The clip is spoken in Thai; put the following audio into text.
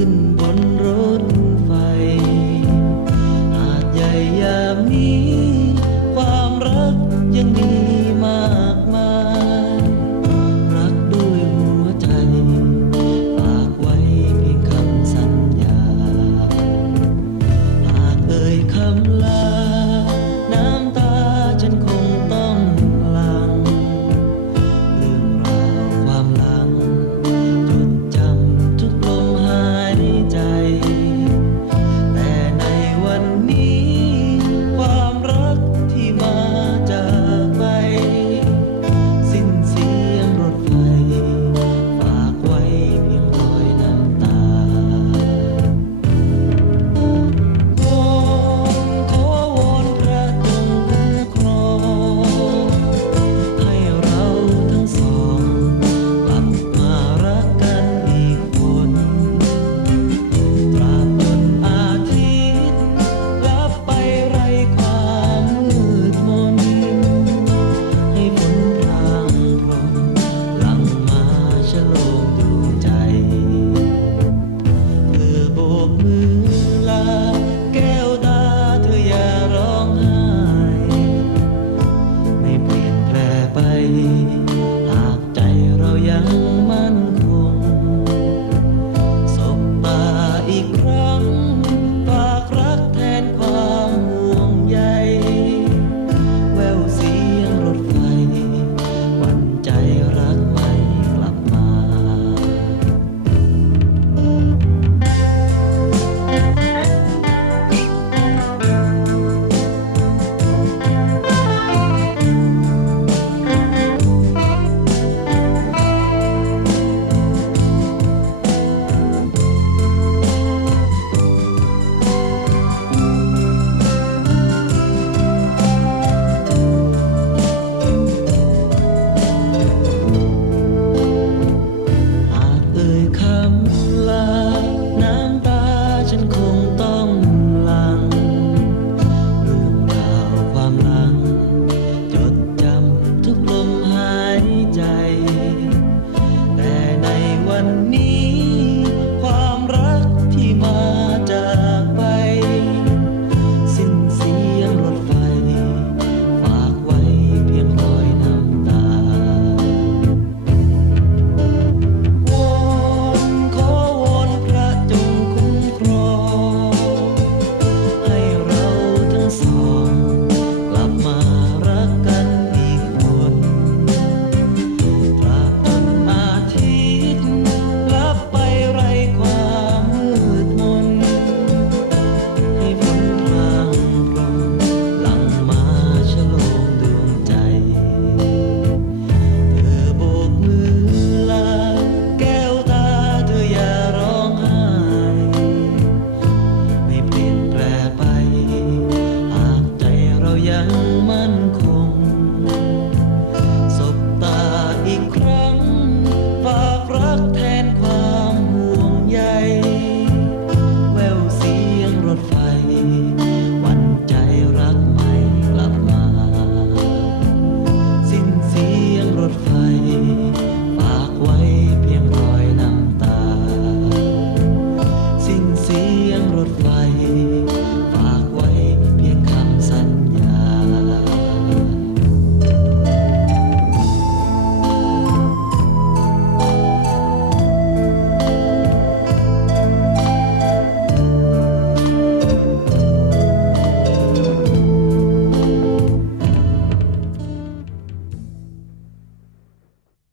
ขึ้นบนรถไฟ หาดใหญ่ยามนี้ ความรักยังมีมากมาย รักด้วยหัวใจ ฝากไว้เพียงคำสัญญา หากเอ่ยคำลา ใจ